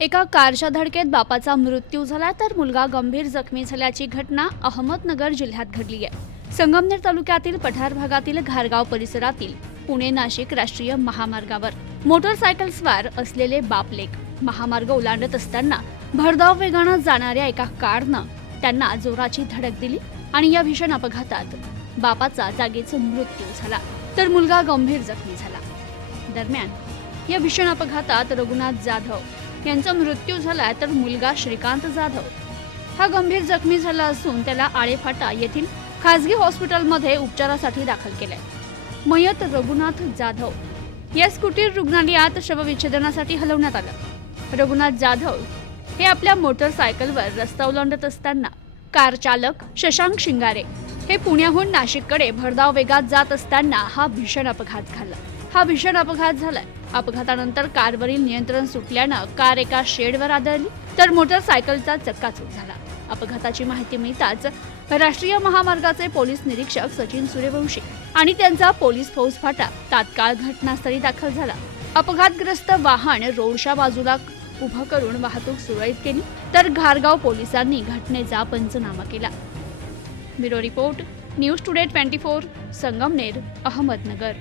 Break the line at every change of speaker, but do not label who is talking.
एका कारच्या धडकेत बापाचा मृत्यू झाला तर मुलगा गंभीर जखमी झाल्याची घटना अहमदनगर जिल्ह्यात घडली आहे. संगमनेर तालुक्यातील पठार भागातील घारगाव परिसरातील पुणे नाशिक राष्ट्रीय महामार्गावर मोटरसायकल स्वार असलेले बापलेक महामार्ग ओलांडत असताना भरधाव वेगानं जाणाऱ्या एका कारनं त्यांना जोराची धडक दिली आणि या भीषण अपघातात बापाचा जागीच मृत्यू झाला तर मुलगा गंभीर जखमी झाला. दरम्यान या भीषण अपघातात रघुनाथ जाधव यांचा मृत्यू झाला तर मुलगा श्रीकांत जाधव. हा गंभीर जखमी झाला असून त्याला आळेफाटा येथील खासगी हॉस्पिटलमध्ये उपचारासाठी दाखल केलाय. मयत रघुनाथ जाधव. या स्कुटीर रुग्णालयात शवविच्छेदनासाठी हलवण्यात आलं. रघुनाथ जाधव हे आपल्या मोटरसायकलवर रस्ता ओलांडत असताना कार चालक शशांक शिंगारे हे पुण्याहून नाशिककडे भरधाव वेगात जात असताना हा भीषण अपघात झाला हा भीषण अपघात झालाय. अपघातानंतर कारवरील नियंत्रण सुटल्यानं कार एका शेडवर आदळली तर मोटरसायकलचा चक्काचूक झाला. अपघाताची माहिती मिळताच राष्ट्रीय महामार्गाचे पोलीस निरीक्षक सचिन सूर्यवंशी आणि त्यांचा पोलीस फौज फाटा तात्काळ घटनास्थळी दाखल झाला. अपघातग्रस्त वाहन रोडच्या बाजूला उभं करून वाहतूक सुरळीत केली तर घारगाव पोलिसांनी घटनेचा पंचनामा केला. Bureau report news today twenty four Sangamner Ahmednagar.